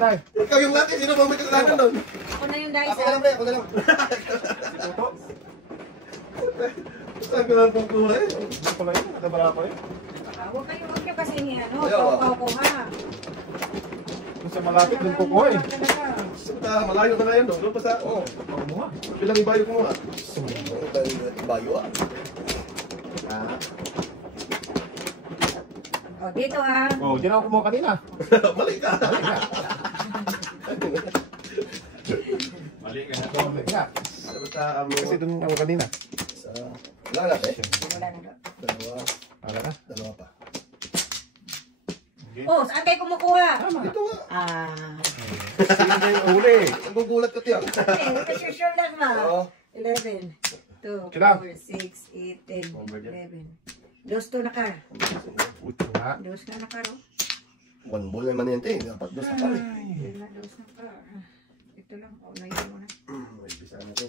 Tay. Ikaw yung laki, sino ba may kasalanan doon? Ako na yung dice. Ako na lang, pre, ako na lang. Ito. Saan ko lang itong kulay? Ito pala yun. Nakabala pa yun. Huwag nyo kasi ano, Ayaw. kukuha. Kung sa malapit, doon kukuha eh. Malayo na nga yan doon. Doon pa sa, Oo. Ako mo nga. bilang ibayo ko nga. Ibayo ah. O, dito ha. Oh, dyan ako kumuha kanina. Mali ka. Mali ka. Basta, Kasi doon ako kanina. wala na eh. Wala na doon. Dalawa pa. Oh, saan kayo kumukuha? Dito nga. Sino na yung uli? Nagugulat ka tiyan. Kasi sure lang ba? Oo. 11, 2, Kailan? 4, 6, 8, 10, 11. Dos to na ka. Ito nga. Dos na ka, no? One ball naman yan eh. Dapat doon sa pari. Dos na ka. Ito lang. O, nayon mo na. May bisa natin.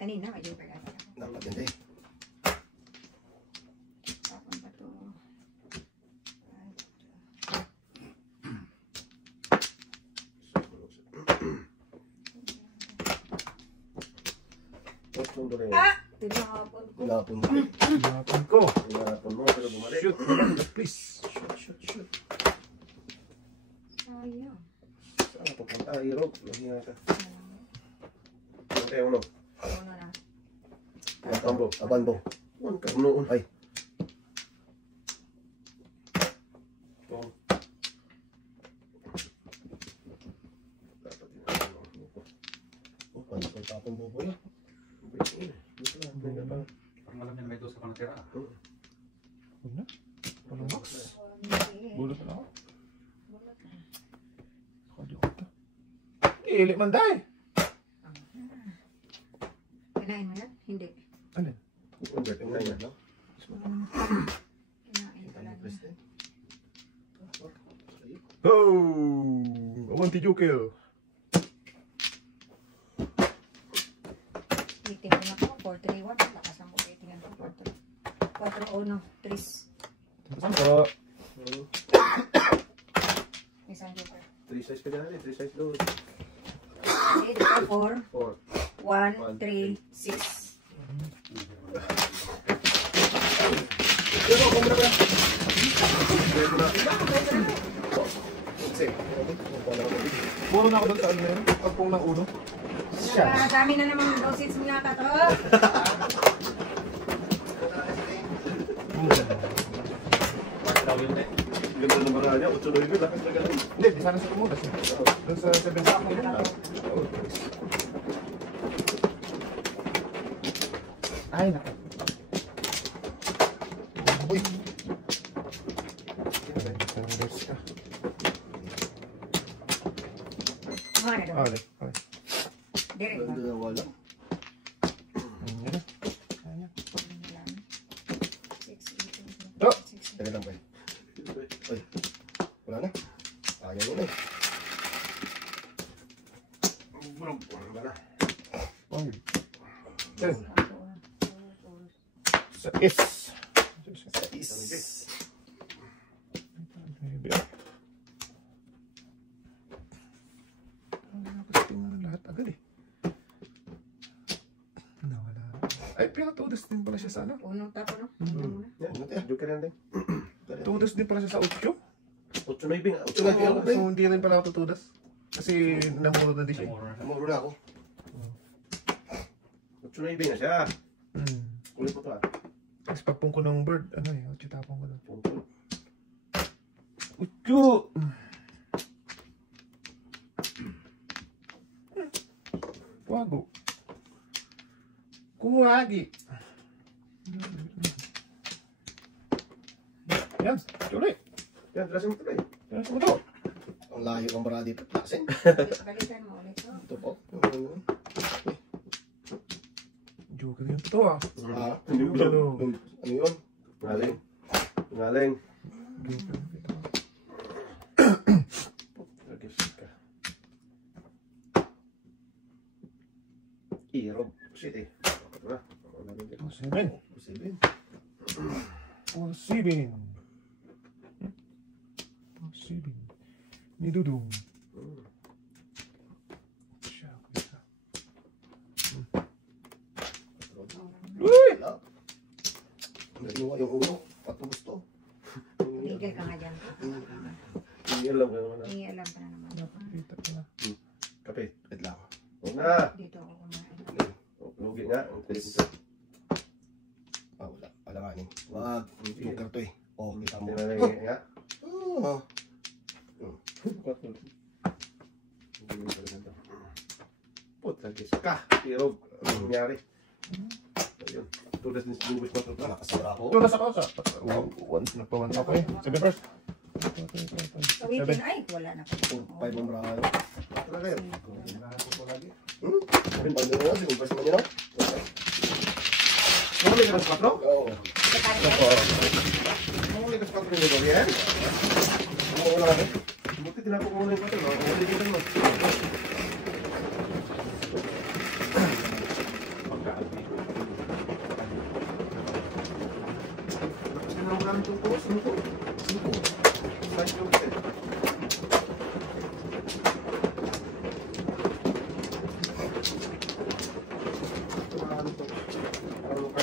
Kanina, medyo kaya. Dapat yan eh. Tapon pa to. Ah! Tinapon ko. Tinapon ko. Tinapon ko. Tinapon mo. Pero bumalik. Shoot. Please. Shoot. Sayang. Saan pupunta? Hero. Lahiya ka. Okay, uno. Ano na? Abanbo. One ka. Uno. Ay. Dapat din ako. Oh, paano ko tapon bobo yan? Ang alam niya na may dosa pa natira. Huwag na. Walang box. Bulot na ako. Kadyo ko ito. Ili man dahil. Kinain mo yan? Hindi. Alin? Converting na yan, no? Kinain pala niya. Oh! I want to kill. Titingnan ako. 431. Lakas ng titingnan ko. 4-1. 3. Saan po? Isang joker. 3 size ka dyan, 3 size doon. Okay, dito 4. 4. 1, 3, 6. Pero ako muna ba? Pero muna. Sige. Puro na ako doon sa ano na yun. Pagpong ng uno. Dami na naman dosage mo yata to. Ganda ng mga niya, 8-9 lakas na ganun. Hindi, di sana sa tumudas. Doon sa 7 sa ako. Ay, naku. Uy! Ano na doon? Okay. Direct ba? Ganda na wala. Ayan na. Ayan. 6, 8, Oh! Teka lang pa eh. Uy! Wala na. Ayaw mo na eh. Wala na. Ay. Ten. Sa is. Sa is. Maybe. Tapos tingnan lahat agad eh. Nawala. Ay, pinatudas din pala siya sa ano. Unong tapo, no? Yan, ano tayo? Joker yan din. Tudas din pala siya sa 8. 8-9 nga. 8-9 ako pre. So hindi rin pala ako tutudas. Kasi namuro na din siya. Namuro na ako. 8-9 nga siya. Ulit po ito ah. Tapos pagpong ko ng bird, ano eh, 8 tapong ko doon. 8! Wago. Kuwagi. Yan, tuloy. Yan, drasin mo ito eh. Yan, sumunod. Ang layo ng baradi pa. Drasin. Balikan mo ulit to. Ito po. Joker yung totoo ah. Ano yun? Ngaling. Ngaling. Joker yung totoo. Irob. Shit eh. Ito na. 7. 7. 7. Ni Dudong. Na. Dito ako kumain. Lugi nga. Ang tayo dito. Wala. Alanganin. Wag. Joker to eh. Oh, kita mo. Tinanay nga. Oh. Puta, guys. Ka. Tirog. Ano nangyari? Ayun. Tulas ni Sinubos na ito. Nakasara ako. Tulas ako sa... Nagpawan ako eh. 7 first. Kawitin, ay, wala na. 5 ang braho. Talaga yun. Pando na, sinumpas mo nyo. Nahuli ka ng 4? Oo. Nahuli ka sa 4 ng lugar yan? Oo na ako. Buti tinapo ko muna yung 4. Nahuli ka naman. Lakas ka naman namin itong puros. Ano to? Saan yung eh? Ano to? Ano ka?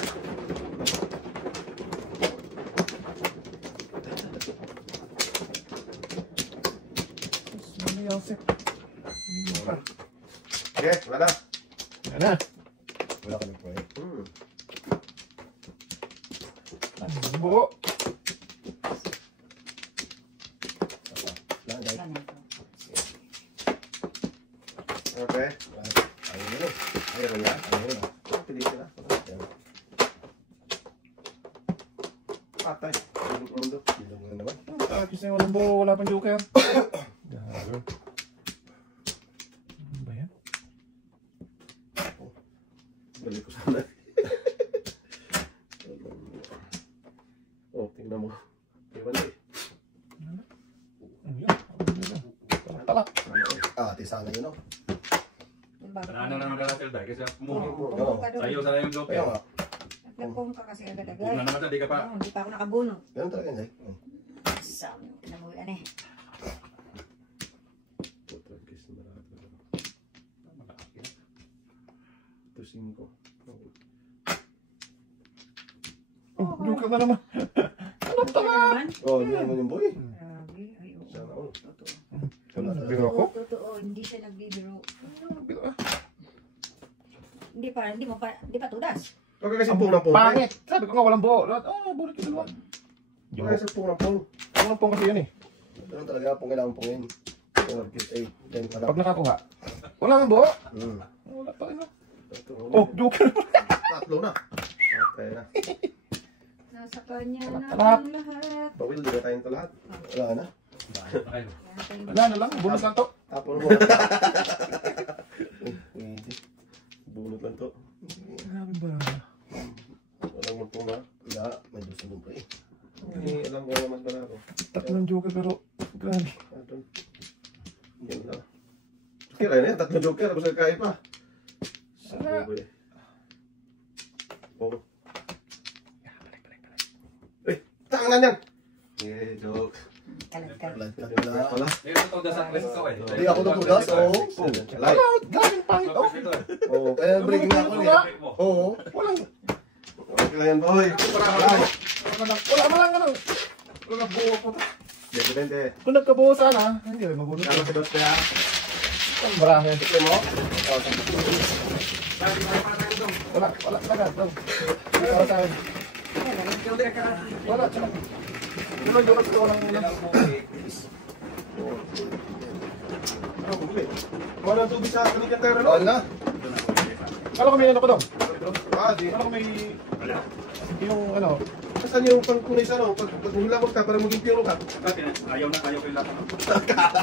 Okay, wala. Ano? Wala ka ng point. Buo. Lang, guys. Wala na ito. Okay. Ayaw mo na. Ayaw na yan. Ayaw na. Pili sila. Patay. Ang mundo. Bilog na naman. Tapos na walang buo, wala pang joker. Gago. Ano ba yan? Balik ko sana. Oh, tingnan mo. Iwan eh. Ano yun? Tala. Tisana yun, no? Yung bago Ano na naman ka na kasi Oo, kumuha. kumuha ka doon. Sa'yo sana yung joke. Kaya nga. Nagpong ka kasi agad-agad. Kung na naman siya, di ka pa. Oo, hindi pa ako nakabuno. Ganun talaga yun, eh. Saan yung kinabuyan eh. Putra, guys, marami. Ito 5. Oh, joker na naman. Ano naman? Oh, hindi naman yung boy. Grabe. Ay, oo. Sana all. Totoo. Wala na. Biro ako? Totoo, hindi siya nagbibiro. Biro ah. Hindi pa tudas. Okay, kasi pong ng pong. Pangit. Sabi ko nga walang buo. Bulit yung dalawa. Okay, kasi pong ng pong. Walang pong kasi yan eh. Ganun talaga pong kailangan pong yun. 4, 8, 10 pa lang. Pag nakakuha. Wala nang buo. Wala pa rin. Oh, joker. Tatlo na. Okay na. Nasa kanya na Lahat. ang lahat. Bawil, di na tayong ito lahat. Wala na. Ayun. Wala na lang. Bonus lang to. Tapon mo. Pwede. Bunot lang to. Grabe ba? Walang mo pong ha. Wala. May gusto mo pa eh. Hindi, alam ko na mas barako. Tatlong joker pero grabe. Aton. Yan lang. Kira na yan, 3 joker. Tapos nagkain pa. Sabi eh. Oh. Eh, tangan yan! Eh, joke. Kalat-kalat. Lagkat Wala na. pala. Eh, ito daw sa presko eh. Hindi ako natugas, oo. Like. Galing pangit oh. Oo, kaya breaking na ako niya. Oo. Walang. Okay lang yan, boy. Wala man lang ano. Wala na buo ko. Depende. Kung nagkabuo sana, hindi rin mabunod. Kala si Dos kaya. Ang barahe. Tignan mo. Wala talaga. Para sa akin. Wala. Wala joker ko walang ulam. Ano, bumili? Wala tubig sa kanikantero, no? Wala na. Kala ko may ano ko daw. Ah, di. Kala ko may yung ano. Saan yung pagkunis, ano? Pag nilamot ka, para maging puro ka. Ayaw ko yung lahat.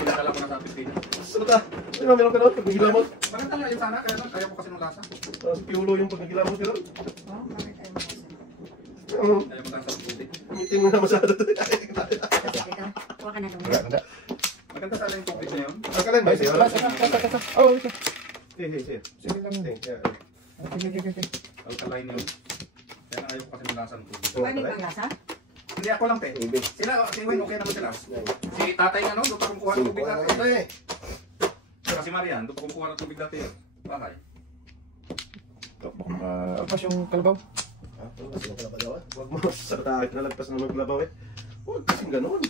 Pinakala ko na sa Pilipinas. Saan ka? Ano, meron ka noon? Pag nilamot? Maganda nga yun sana, kaya lang ayaw ko kasi ng lasa. Piulo yung pag nilamot ka noon? Oh, bakit tayo mag-isa? Ayaw Ayaw mo lang sa puti. Meeting mo na masyado. Ito, kuha ka na doon. Wala. Maganda sana yung tubig na yun. Akalan ba siya? Oh, okay. Sige. Sige lang. Okay. Alkaline yun. Kaya lang ayaw ko kasi ng lasa ng tubig. Kuha niyo pang lasa? Hindi ako lang, te. Sila, si Wayne, okay naman sila. Si tatay nga, no? Doon pa kumukuha ng tubig dati. Saka si Marian, doon pa kumukuha ng tubig dati yun. Bakay. Alpas yung kalabaw. Huwag mo sa tayo nalagpas na maglabaw eh. Huwag kasing ganun.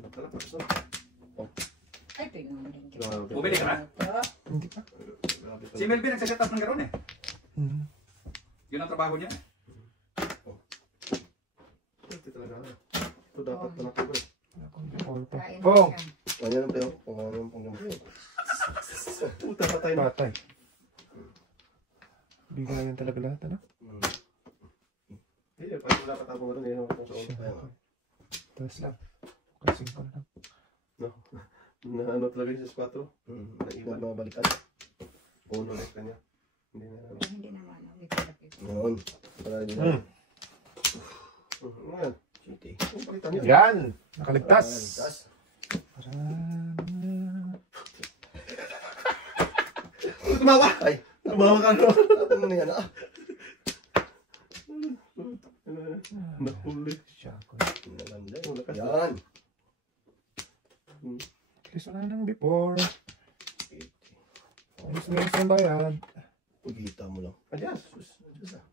Ano pala, tapos na. Ay, ito Bumili ka na? Hindi pa. Grabe Si Melvin nagsaset up ng gano'n eh. Hmm. Yun ang trabaho niya. Ito talaga. Ito dapat pa nakuha. Oh! Ano yung pero? Kung ano yung pangyampay. Puta patay na. Patay. Bigla yan talaga lahat, ano? Hindi, pag wala katapong rin eh. Kung sa ulo. Tapos lang. Kasing ko lang. Na ano talaga yung sa 4. Naiwan mga balikan. Puno ulit kanya. Hindi na ano. Hindi naman. Hindi ko lapit. Noon. Para din Hmm. Ano yan? City. Ang palitan yan. Yan! Nakaligtas! Tas. Tumawa! Ay. Tumawa ka no? Tapos mo na yan ah. Nahuli. Shako. Naganda Oh, lakas. yan. At least wala nang before. Ayos na yung bayad. Pagkita mo lang. Adjust. Adjust ah.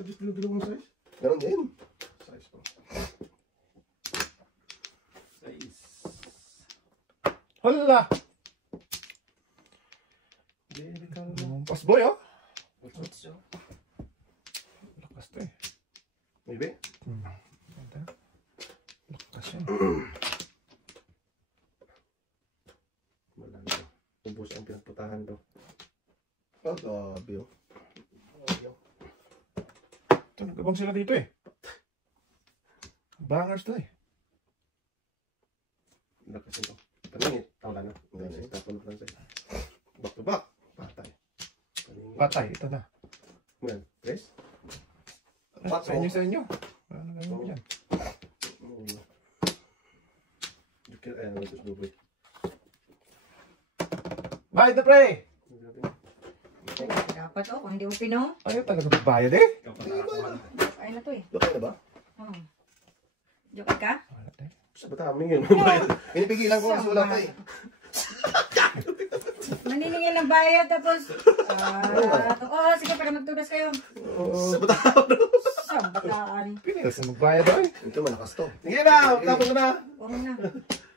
Adjust bilo-bilo mo size. Ganon din. Size ko. Size. Hala! Hindi ka Lumampas boy, oh! Lakas to eh. Maybe. Ganda. Lakas yan. Wala na. Ubus ang pinagputahan to. Ah, grabe oh. Ito, nagabang sila dito eh. Bangers to eh. Lakas ito. Paningit. Wala na. Ganun. Tapon pa lang sa'yo. Back to back. Patay. Paningit. Patay, ito na. Ngayon. Press. Sa inyo. Wala na gawin dyan. Ayan, ito sa buboy. Bayad na pre! Dapat oh, kung hindi mo pino. Ayaw talaga bayad eh. Ikaw pa nakakuha na. Ay na to eh. Bakit na ba? Oh. Joke ka? Wala na eh. Sa bataming yun. Pinipigilan ko kasi wala pa eh. Maniningil ng bayad tapos sige para magtudas kayo. Sa bataming. Sa bataan. Pinilas na magbayad oh eh. Ito malakas to. Sige na! Tapos ko na! Huwag na.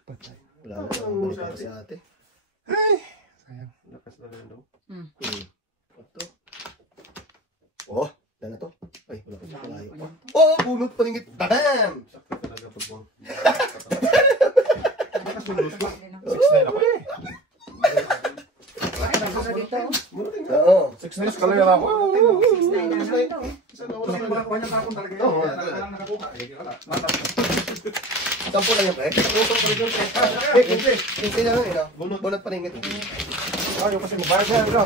Patay. Wala na pang balikan pa si ate. Ay! Sayang. Lakas na rin daw. Ito. Oh, yan na to. Ay, wala pa siya malayo pa. Oh, bunot paningit. Bam! Sakto talaga pag mo. Six na ako eh. Ay, bago ka dito. Oo. 6 ka lang ako. 6'9" na lang to. Isa na Wala wala wala kuha niya tapon talaga yun. Oo, Kaya walang nakakuha. Eh, wala. Sampo lang yung pre. Kinti na lang eh, no? Bunot paningit. Ayaw kasi magbayad na bro.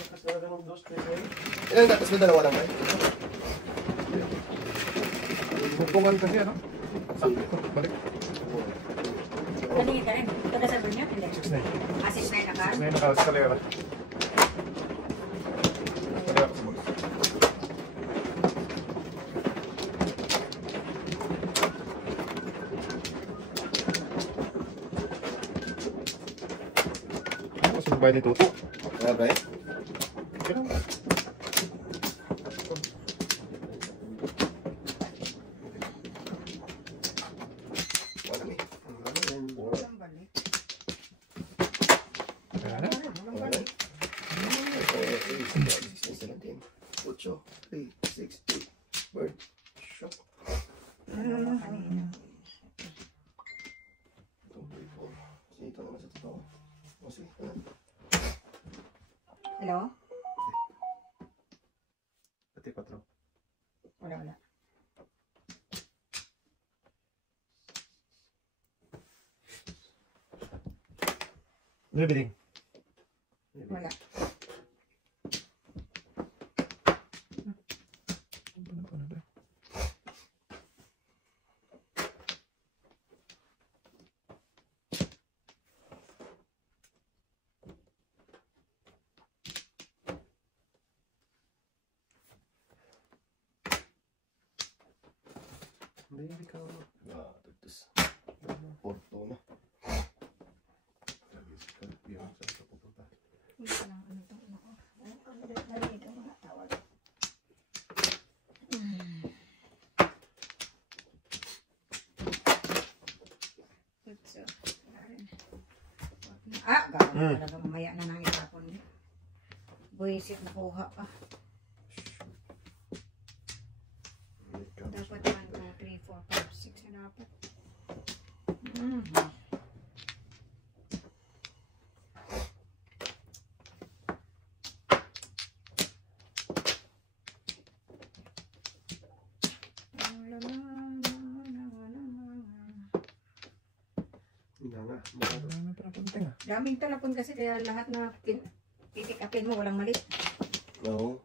Lakas talaga ng dos. Ilan na? Tapos may dalawa lang pre. Bubungan kasi ano. Balik. Kaningin ka rin. Ito na sa niya? Hindi. 6 na eh. 6'9" na ka? 6 na yun naka-escalera. Escalera sa box. Ano kasi magbayad ni Tuto? Kaya pre? Okay lang. Wala eh. Walang balik. Kaya na. Walang balik. 17. 8, 3, 6, 8. Bird. Shot. Kanina. 2, 3, 4. Kasi ito naman sa totoo. Kasi, Hello? Pati 4. Wala. Bibiling. Wala. Hindi ka. tagtas. Porto na. Yun, saan ka pupunta? Hindi ko lang ano to. Dali ka mga tawag. Talaga mamaya na nang itapon. Buisit na kuha pa. Dapat 1, 2, 3, 4, 5, 6 na dapat. Daming talapon kasi kaya lahat na pitik-apin mo walang mali. No.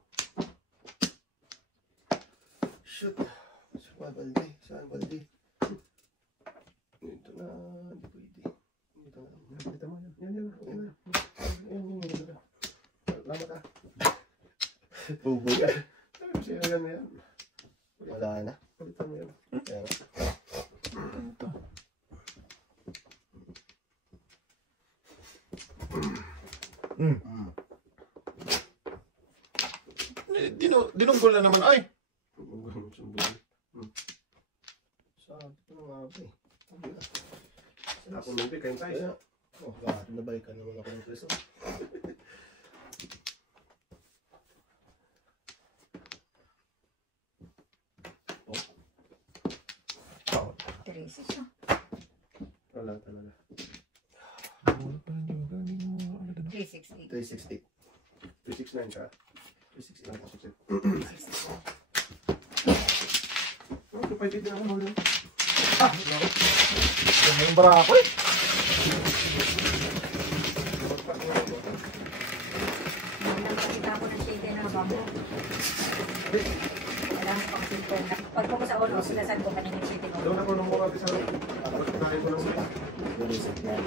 Shoot. Saan balde? Saan balde? Ito na. Hindi pwede. Ito na. Dito mo. Yan. Lama ka. Bubo ka. Sino yan? Wala na. Palitan mo yan. Ito. Dinunggol na naman ay. Sabi ko nga ba eh. Ako nung kayong tayo. Oh, bakit nabalikan naman ako ng preso? Wala talaga. 368. 368. 369 ka? 368. 368. Ito pa hindi ako mahuli. Yan yung bara ako eh. Nakakita ko ng shade na bambo. Alam ko pang silver na. Pag ko sa ulo, sinasan ko kanina yung shade ko. Doon ako nung mukha sa tapos kinahin ko lang sila. Reset yan.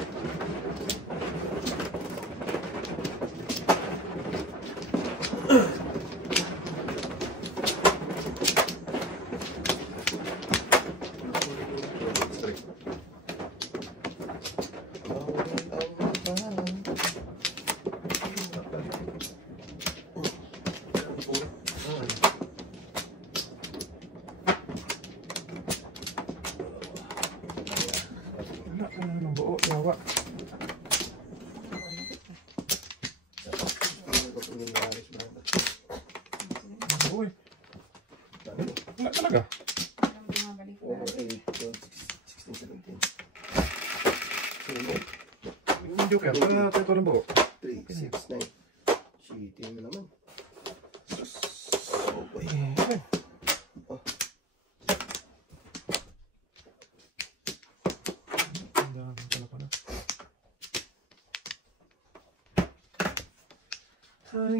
Wala ka na ng buo. Yawa. Buo eh. Wala talaga. Alam mo bumabalik na. 4, 8, 12, 16, 17. Yung joker. Wala tayo ng buo. 3, 6, 9. Cheating mo naman. Oh boy. Oh. Ang dami pala pala. Grabe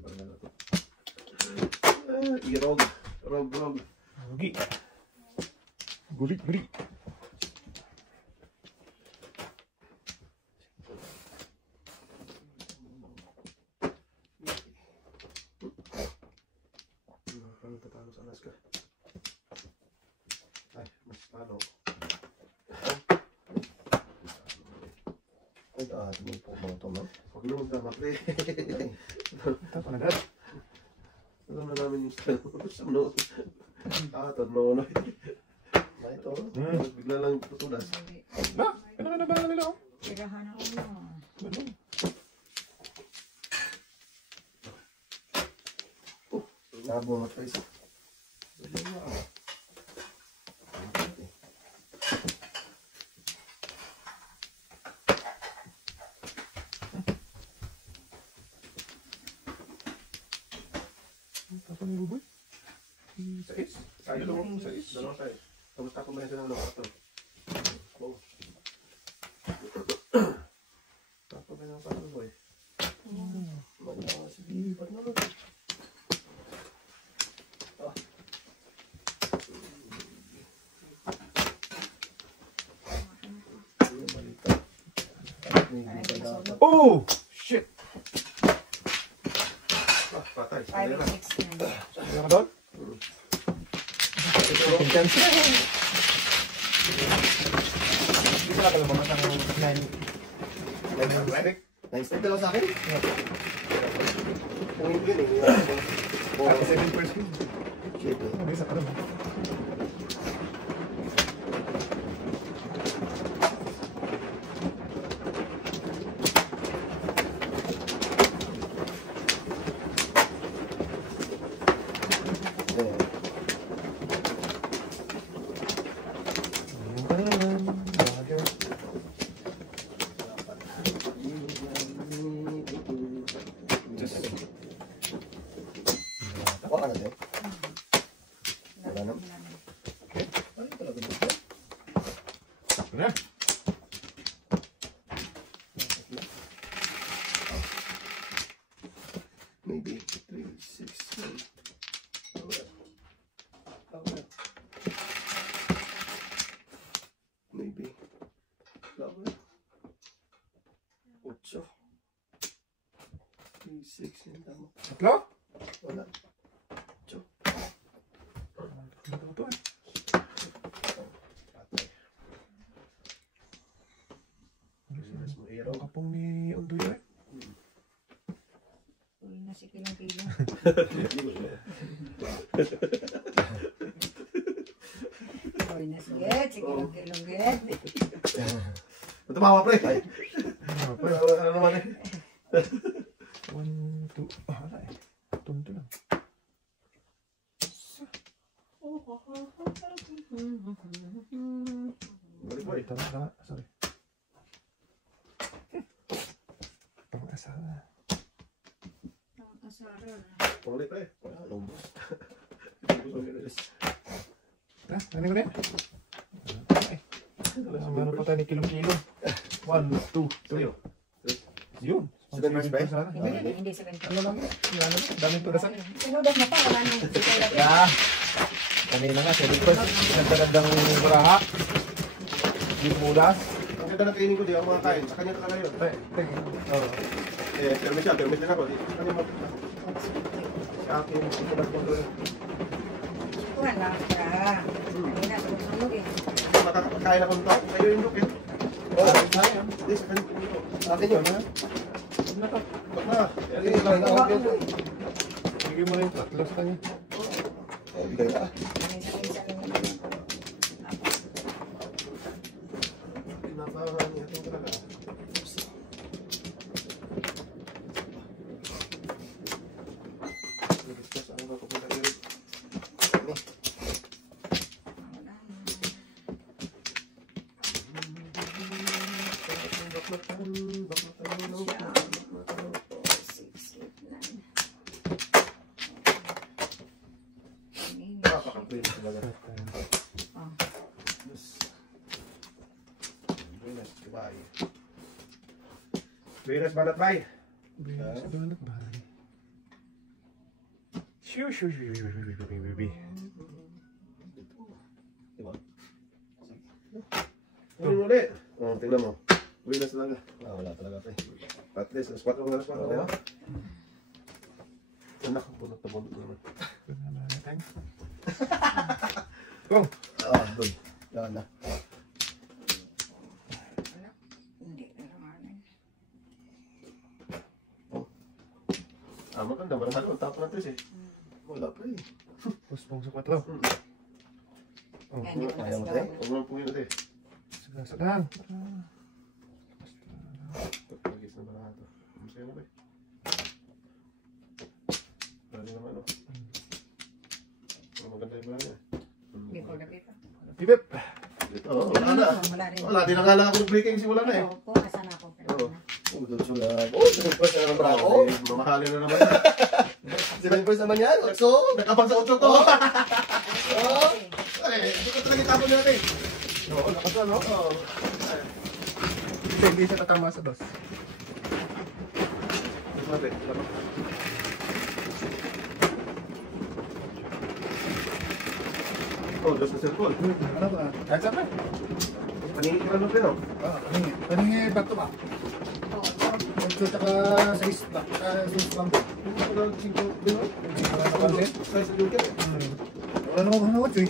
pa naman ito. Irog. Rog. Gugi. Guri. Paano tatalo sa Alaska? Ay, mas talo. Ay, may po mga to, man. Huwag na magdama, pre. Ito pa agad. Alam na namin yung style. Tornono. Ba ito? Bigla lang tutulas. Ba? Kailangan na ba nila ako? Tirahan ako na. Ganun. Nabungot pa isa. Tapos ni Buboy. Sais? Kaya dalawang sais. Dalawang sais. Tapos tapos mo na siya ng lokato. Tapos mo na ng pato, boy. Sige, ba't naman? Oh! Shit! Patay. 5, 6, 9. Kaya ka doon? Second chance na. Hindi pala ka naman ng 9. Nice na dalawa sa akin. Kung hindi yun eh. At 7 first game. Shit eh. Ano, isa ka naman. Wala na. Ay, talaga dito. Sakto na. Maybe 3, 6, 7. Maybe. Flower. 8. 3, 6, yun tama. Tatlo? Wala. Ito eh. Patay. Iras mo Ang araw. kapong ni Undoy eh. Uy, nasi kilong-kilo. Uy, nasi get. Si kilong-kilong get. Tumawa pre. Ay, Ano pa? ano naman eh. 1, 2. Ah, wala eh. Tunto lang. Balik boy. Tama. Sorry. Pang-asala. Ang kasaran. Balik pre. Wala, lubos. Ha? Ano ko na yan? Ay. Meron pa tayo ni kilong-kilo. 1, 2, 3. Yun. 7 rice ba? Sana. Hindi 70. Ano lang? Wala lang. Daming tudasan. Sinudas mo pa, wala nang sitay. Yeah. Kanina nga, 7 first. Nagdagandang buraha. Hindi mudas. Ang ganda ng kainin ko, di ako makakain. Sa kanya talaga yun. Oo. Eh, permit siya, permit din ako. Di kanya sa akin, sumunod ko doon. Kuhan lang ka. Hindi na, sunog eh. Makakakain ako nito. Kayo yung look eh. Oh, Hindi, sa kanya ko nito. akin yun, ha? Bak na. Akin yun, lang ako yun. Bigay mo na yung tatlo sa kanya. Bigay ka. Minsan-minsan lang yun. Pinapahan niya ito talaga. Saan ba pupunta rin? Napaka-pwede talaga. Buenas, goodbye. Buenas, banat bay. Sa banat ba? Shoo. Diba? Ulit ulit. Oh, tingnan mo. Buenas talaga. Ah, wala talaga pre. At least, alas 4 na. Oo. Anak, bunot na naman. Go! Doon. Yan na. Hindi na naman. Maganda. Marahalo. Ang tapo natin eh. Wala pa eh. Puspong sa 4. Hindi ko Ayaw mo, nasigaw. Huwag mo lang po yun natin. Sagasagan. Pagkagis na barato. Masaya na ba eh? Pwede naman o. Maganda yung mga niya. Before the paper. Pipip! Ito, wala na. Wala rin. Wala, di nakala ako ng-breaking simula na eh. Oo, asan ako. Oo. Doon sila. Oh, 7 first na naman bravo. Mamahalin na naman. 7 first naman yan. So, Nakabang sa 8 to. oh. Ay, hindi ko talaga tapon natin. Oo, nakasal, no? Oo. Hindi siya tatama sa 2. Sabi, salamat. Oh, Diyos na cellphone. Ano ba? Kahit saan ba? Panikiran mo pero. Paningi back to back. Oo. Ito tsaka 6 back. 6 lang. Wala na 5 din. Wala na konti. Size din ka. Wala na kung hanawat eh.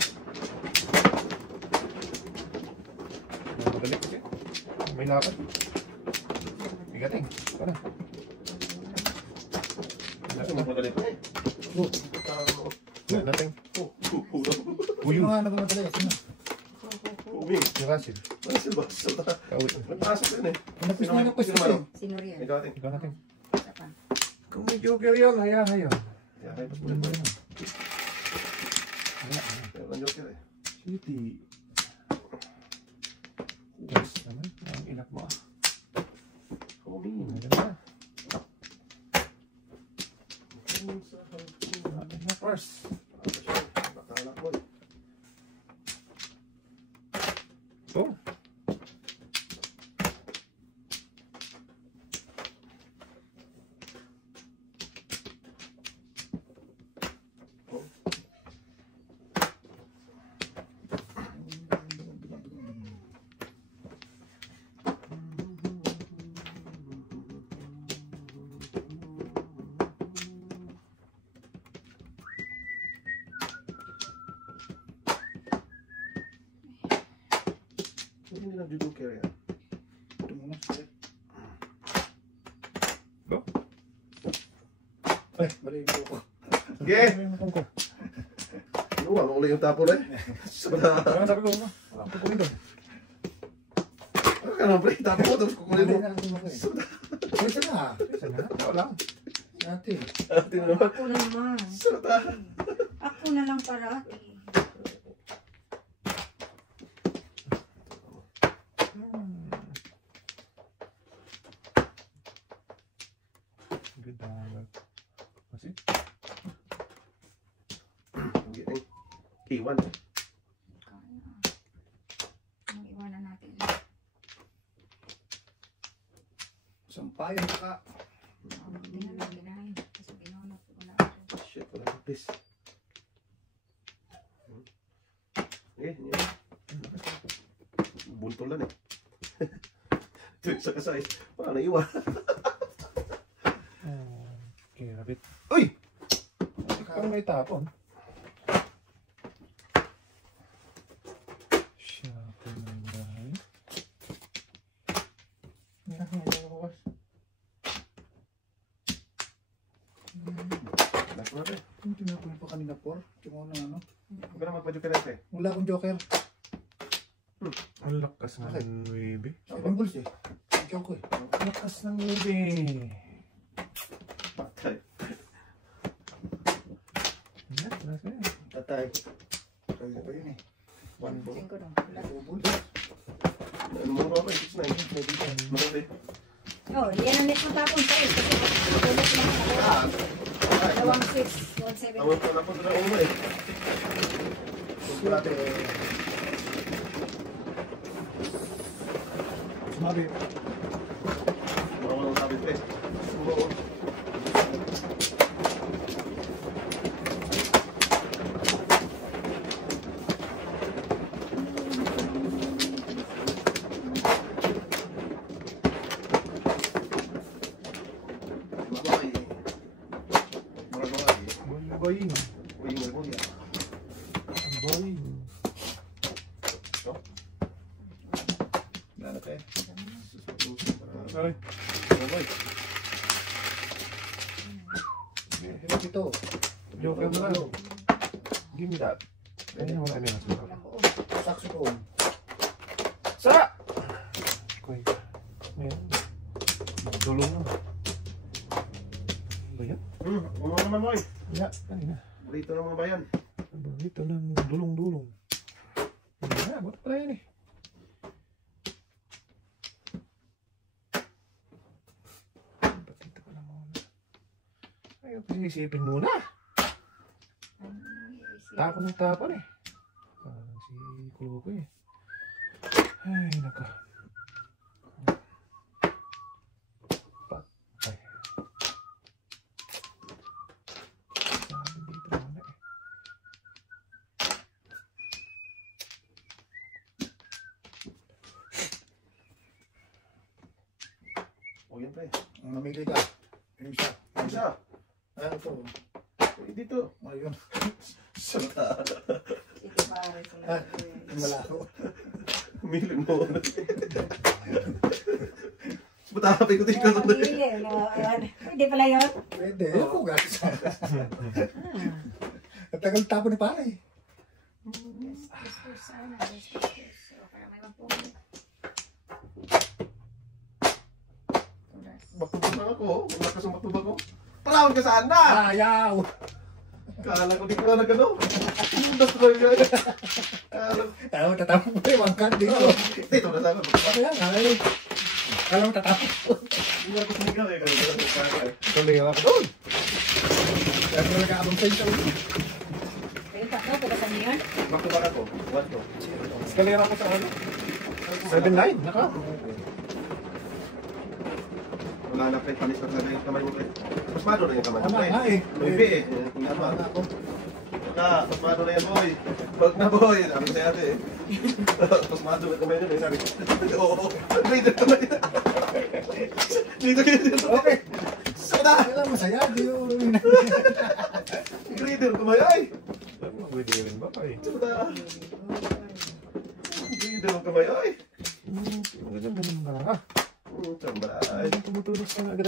Magaling kasi. May lakad. Bigating. Para. Kasi magmadali pa eh. Wala natin. Uy, Yung nga nagmamadali. Umi. Yung Russell. Masil ba? Salta. Kauwi. Nagpasok yun eh. Napis na yung pwesto Sino siya. man? Sino rin? Ikaw ating. Ikaw natin. Isa pa. Kung may joker yun, haya-haya. Kaya kayo pas bulit mo. Pero ang joker eh. City. Yes naman. Ang ilak mo ah. Umi. Ano na? First. Bakala ko eh. hindi nag-joker yan? Ito muna, sige. Go. Ay, bali yung ko. Sige! Ano, wala ulit yung tapo na eh. Ano sabi ko? Wala akong kukunin doon. Ano ka naman, pre? Tapo mo, tapos kukunin mo. Isa na. Isa na. Wala. Ate. Ate na naman. Ako naman. Suta. Ako na lang parati. Ganda. Kasi? Iwan. Ang iwanan natin. Sampayan ka. Tingnan lang, ginahin. Kasi ginunod ko na. Shit, wala na, please. Yan. Buntol lang eh. Tuwing sa kasay. Wala na iwan. Okay, rapid. Uy! Parang may tapon. Siya po ng bahay. Last na rin. Yung tinapunin pa kanina po. Tingnan na ano. Huwag ka na magpa-joker natin. Wala akong joker. Ang lakas ng 9. Ang balls eh. Ikaw ko eh. Ang lakas ng 9. Patay. Yan, lakas na yan. Tatay. Kaya pa yun eh. One ball. Tingko dong. Two balls. Ano mo ba? 6-9. Maganda eh. Oh, yan ang net ng tapon sa'yo. Kasi ulit lang ako. Dalawang 6, 1-7. Tawag ko na po sa ulo eh. Sulat eh. Sumabi. Mga walang sabit eh. Oo. Boing. Uy, boy. Boing. Nana tayo. Ay. Boy. Hirap ito. Joker na lang. Give me that. Ayun, wala na nasa Walang buo. saxophone. Sa! Kuy. Ayan. Tulong na. Ba yan? Ano naman boy? Ya, kanina. Burrito ng mga bayan. Ito ng dulong-dulong. Ayan, buta pala yun eh. Patito ko lang muna. Ayaw, isipin muna. Tapon ng tapon eh. Si Kulo ko eh. Ay, naka. Patay. Sabi dito muna eh. O yan pre. Mamili ka. Yung isa. Ano siya? Ano to? Dito. Ayun. Suta. Sige pare. Ah, malaro. Mili mo. Matapay ko dito. Pwede pala yun. Pwede. Ako gatas. Ang tagal tapo ni pare. Para may magpungin. Matubag na ako. Ang lakas ng matubag ko. Palawag ka saan na? Ayaw! Kala ko di ko na nagano. Tundas ko yun. Ayaw, tatapos mo yung wangkan dito. Dito na sa ako. Kaya nga eh. Kala mo tatapos. Hindi ako sumigaw eh. Tuloy ako doon. Kaya ko nag-aabang sa isang. Kayo tatlo, tugasan niyo yun? Matubag ako. What to? Eskalera ko sa ano? 7-9. Naka. Wala na pre. Panis na talaga yung kamay mo pre. Pasmado na yung kamay mo Tama pre. nga eh. May B eh. Tama. Ako. Pasmado na yan boy. Wag na boy. Sabi sa ate eh. Pasmado na kamay nun eh. Sabi. Oo. Dito kamay. Dito. Okay. Sada. Kailan masaya. Di yun. Dito kamay ay. Pwede rin ba pa eh. Sada. Dito kamay ay.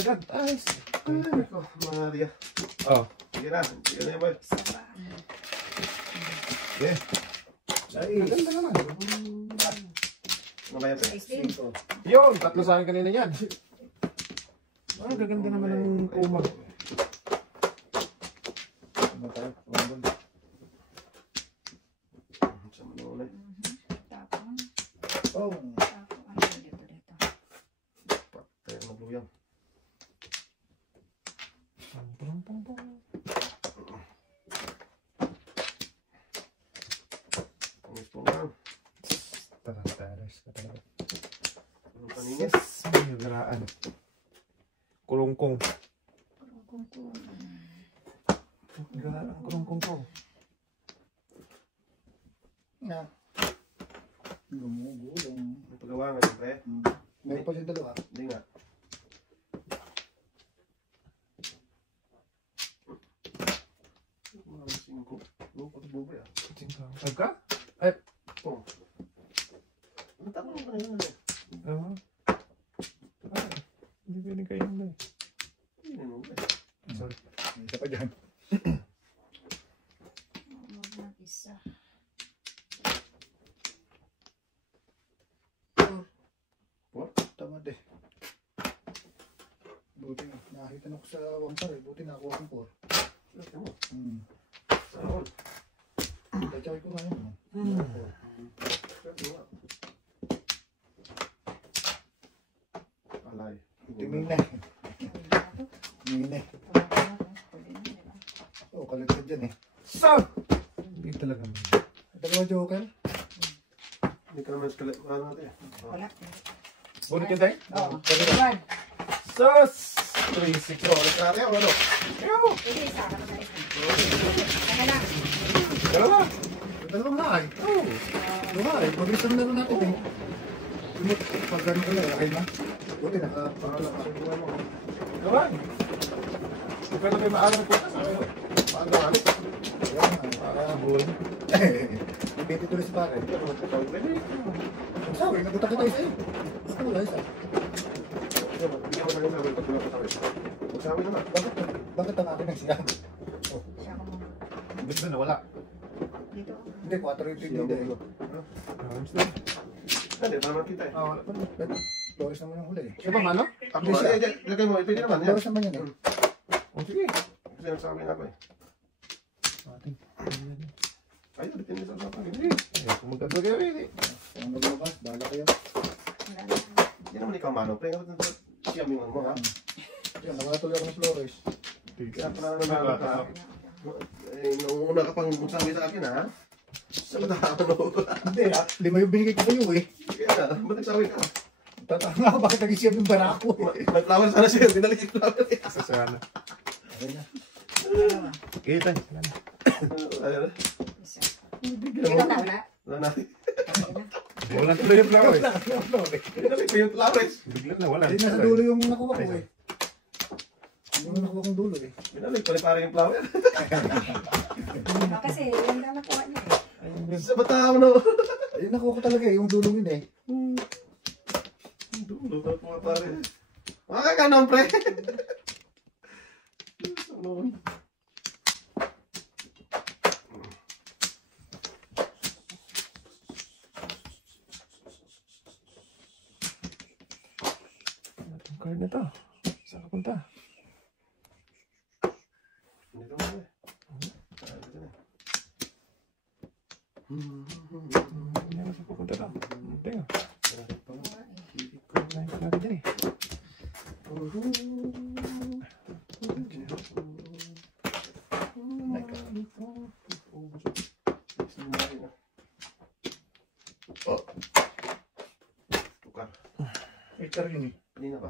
agad. Ayos. Ay, ko, Maria. Oh. Sige na. Sige na yan, boy. Yeah. Ganda naman. Ano ba yan, pre? 16. Yun, tatlo sa akin kanina yan. Ah, gaganda naman ng kumag. Ano tayo? Sa manulay. Tapong. Oh. Tapong. Ano dito. Patay ang magluyang. Pangis po lang. Tarantaras ka talaga. Anong kanina? Yes, may garaan. Kulungkong. Kung. Garaan, kulungkong ko. Na. Gumugulong. May pagawa nga, pre. Meron pa siyang dalawa. Hindi nga. Mga 5. Ano pa ito buboy ah? Agka? Oh. Ano tama mo kanina na? Oo. Hindi pwede kayo na eh. Hindi mo ba? Sorry. Isa pa dyan. Isa. Tamad eh. Buti na. Nakita na ko sa wampar eh. Buti na ako ang 4. Laki mo. Saan? Kachawin ko ngayon. Laki mo. Alay. Tingin na. Tingin na. Oo, kalagtad dyan eh. So! Hindi talaga. Dalawa joker. Hindi ka naman skalit. Ano natin? Wala. Bunot yun tayo? Oo. Iwan. Sus! 3-6. Ulit natin o ano? Hindi, isa. Ano lang. Dalawa. Dalawang lahay. Oo. Dalawa eh. Pag-isa na lang natin eh. Lumot. Pag gano'n ko lang. Okay na. Buti nakapangalan ka. Dalawa. Kung pwede may maalam po. Paano ano? Para buwan. Ibiti tuloy si pare. Sabi, nagutak kita isa eh. Gusto mo lang isa. Bigyan mo sa akin sabi. Pag wala ko sabi. Magsabi na nga. Bakit ang akin ang siya? Siya ko muna. Bigla na wala. Dito. Hindi, 4 yung hindi eh. Hindi, tama kita eh. Wala pa rin. Flores naman yung huli eh. Siya ba mano? Ako, lagay mo. Pwede naman. Yan. Flores naman yan eh. O sige. Kasi nagsabi na ako eh. Ating. Ayun, depende sa usapan. Kung magkagawa kayo eh. Kung maglabas, bahala kayo. Wala na. Hindi naman ikaw mano. Pre, siya mo mo ha. Yan, nakatuloy ako ng Flores. Kaya pa nanalo ka. Nung una ka pang magsabi sa akin ha. Sa matahano. Hindi, 5 yung binigay ko sa'yo eh. Kaya na, ba't nagsabi ka? Tatanga, bakit nag-isip yung barako eh? Nag-flower sana siya. Binalik yung flower eh. Sana. Ayun na. Dalawa. Kita. Ayun. Isa. Dito na wala. Wala na. Wala tuloy yung flowers. Binalik ko yung flowers. Bigla na wala. Hindi, nasa dulo yung nakuha ko eh. Yung nakuha kong dulo eh. Binalik ko parang yung flower. Kasi yung lang nakuha niya eh. Sa matahano. Ayun, nakuha ko talaga eh, yung dulo yun eh. Dulo ka po pare. Makakaganon pre. Ano? Itong card na to. Saan ka punta? Dito mo eh. Dito na. Hindi ka pupunta to. Teka. Kumain ka natin dyan eh. Oh. Tukar. Ito rin eh. Kanina ba?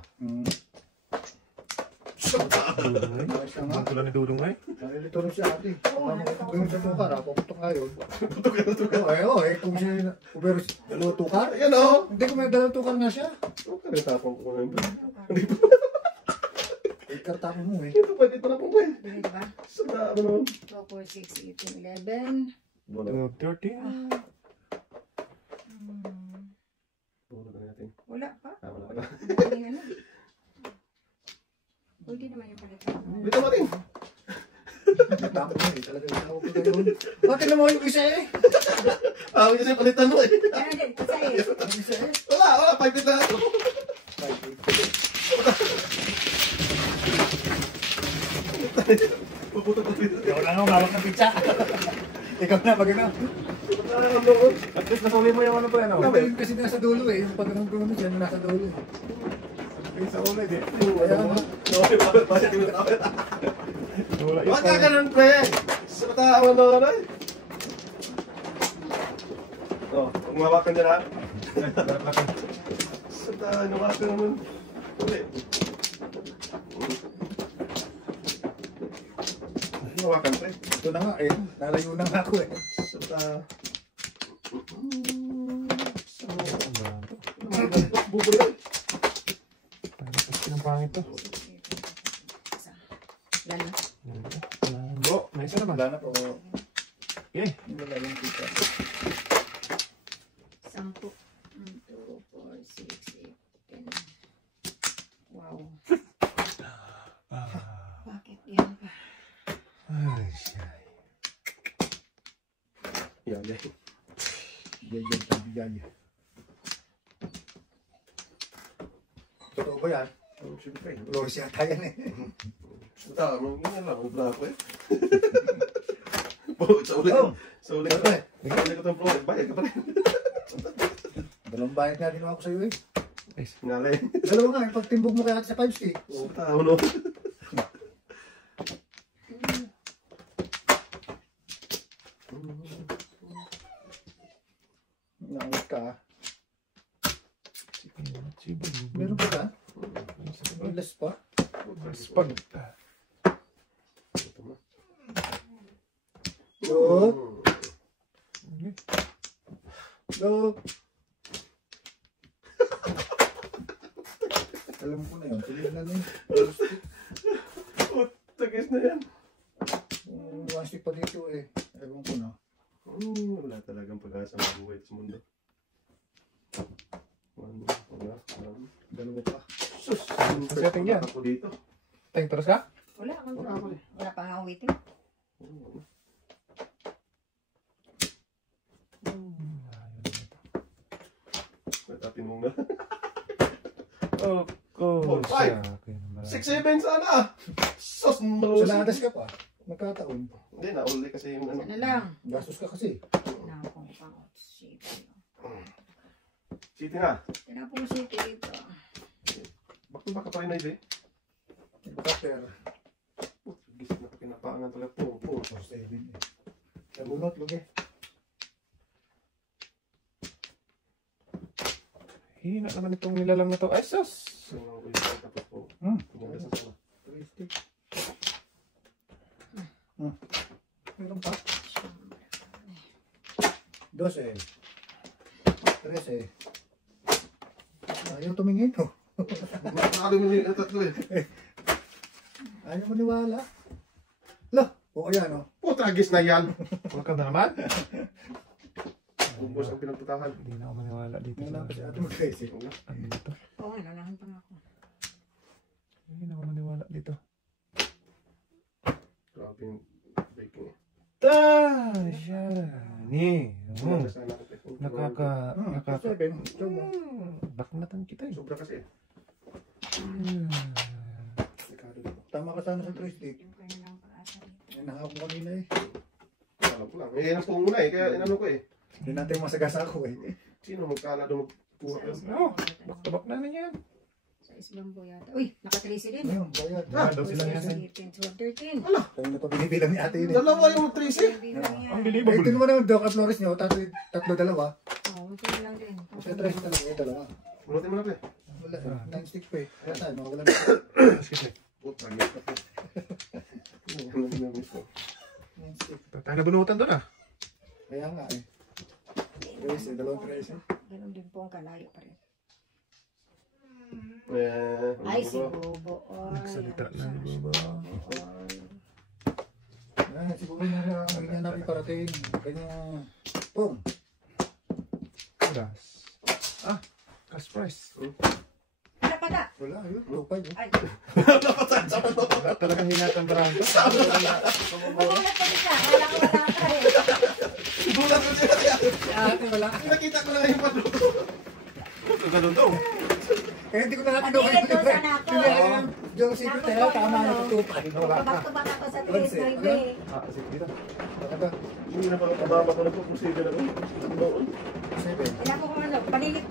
Dudong eh. Ayos na nga. Ang tulad ni Dudong eh. Nalilito rin siya ate. Kung sa tukar ha, puputok ngayon. Oo eh, kung siya, pero dalawa tukar? Ayan o. Hindi ko may dalawang tukar na siya. Tukar yung tapong ko ngayon. Ikartapon mo eh. Ito pwede pala pong pwede. Dito diba? Sa dami naman. 2, 4, 6, 8, 11. Bola. 13. Bola na natin. Wala pa. Wala pa. Ang galing ano. Pwede naman yung palitan. Dito mo rin. Tapos na eh, talaga yung tawag ko ganun. Bakit naman yung isa eh? Ah, kasi palitan mo eh. Ano din, kasi Yung isa eh? Wala, 5 feet na. Puputok ko dito. Ikaw lang ang mawak ng pizza. Ikaw na, mag-ano. At least nasuli mo yung ano pa yan. Wala yun kasi nasa dulo eh. Yung pag-anong gano'n siya, nasa dulo eh. Yung sa ulo, di. Kaya ano, Bakit tinutawid? Wala Bakit ka ganun, pre? Sa matawan na ano eh. Oh, huwag mahawakan dyan ha. Sa tahan, hawakan naman. Uli. Hawakan, pre. ito na nga eh. Nalayo na nga ako eh. Sa tahan. Bubuloy. Ang pangit to. Lalo. Bro, may isa naman. Wala na po. Okay. Wala yung pizza. 10. 1, 2, 4, 6, 8, 10. Wow. Bakit yan pa? Ay, siya. Yan, yan. Yan, tabi yan. Totoo ba yan? Oh, siyempre. Loris yata yan eh. Sa tahan, ganyan lang. Ang brako eh. Po, sa ulit. Sa ulit ka pa eh. Sa ulit ka itong pro. Bayad ka pa rin. Dalawang bayad nga din ako sa'yo eh. Ngalay. Dalawa nga, yung pagtimbog mo kaya sa 5 stick. Sa tahan, no? Naangat ka ah. Meron ba ka? May last pa? Spag. Oo. Go. Alam ko na yun. Tuloy na yun. Tagis na yan. One stick pa dito eh. Alam ko na. Wala talagang pag-asa mabuhay sa mundo. Wala. Dalawa pa. Sus! Setting yan. Ako dito. Teng, terus ka? Wala akong Wala ako eh. Wala pang ako waiting. Natapin mo na. Oh, Four, five. 6-7 sana! Sus! Sa Malusin! ladas ka pa. Nagkataon. Hindi na, uli kasi yung ano. Ano lang? Gastos ka kasi. Tinapong pang city. City na. Tinapong city dito. Baka pa rin na ito eh. Cutter. Gising na pinapangan talaga po. 4-7 eh. Nabunot, lugi. Hina naman itong nilalang na to. Ay, sus! So, tapos po. Hmm. Pinagda sa sana. 3 stick. Meron pa? 12. 13. Ayaw tumingin. Oh. Nakalimunin yung tatlo eh. Ayaw maniwala. Lah, oo yan oh. Tragis na yan. Wala ka na naman? Ubus ang pinagtutahan. Hindi na ako maniwala dito. Wala pa si Ate Mag-Tracy. Ano dito? Oo, nanahan pa nga ako. Hindi na ako maniwala dito. Grabe yung baking eh. Tasha! Ni! Nakaka... 7. Soba. Baknatan kita eh. Sobra kasi eh. Tama ka sana sa 3 stick. Yung kanya lang pag-asa dito. Yan nakako kanina eh. Alam ko lang. Eh, nasa muna eh. Kaya inano ko eh. Hindi natin masagasa ako eh. Sino magkala doon magkuha ka? Oh, back na yan. Sa isbambo yata. Uy, naka-tracy din. Ayun, bayad. Ah, daw sila yan. 13. Kaya na pa binibilang ni ate yun eh. Dalawa yung 3 eh. Ang Eh, believable. ito naman ang Doc at Flores niyo. Tatlo dalawa. Oo, ito na lang din. Sa 3 talaga yung dalawa. Bunutin mo na pre. Wala. 9 sticks pa eh. Kaya tayo, makawala na. Excuse me. Tragis ka pre. Ano yung miss ko? 9 sticks. Tayo na bunutan doon ah. Kaya nga eh. 13, dalawang 13. Ganun din po ang kalayo pa rin. Ay, Ay, si Bobo. Nagsalita na ni Bobo. Ah, siguro na lang ang ganyan namin parating. Ganyan. Pum. Gas. Ah, gas price. dapat ah. Wala, yun. Tupay. Ay, Wala talagang hinatang brahan ko. magulat ko siya. Wala ko wala ka eh. Bulat ko siya. Ate, wala. Nakita ko na yung palo. Ganun daw. Eh, hindi ko na nakano kayo. Pagilid doon sa nako. Yung secret eh, tama na ito tupay. Wala ka. Kabak-kabak ako sa tiis ng ibe. Ah, sige dito. Talaga. Hindi na pala kababa ko na po kung sige na ko. Seven. Kailangan ko ano, panilit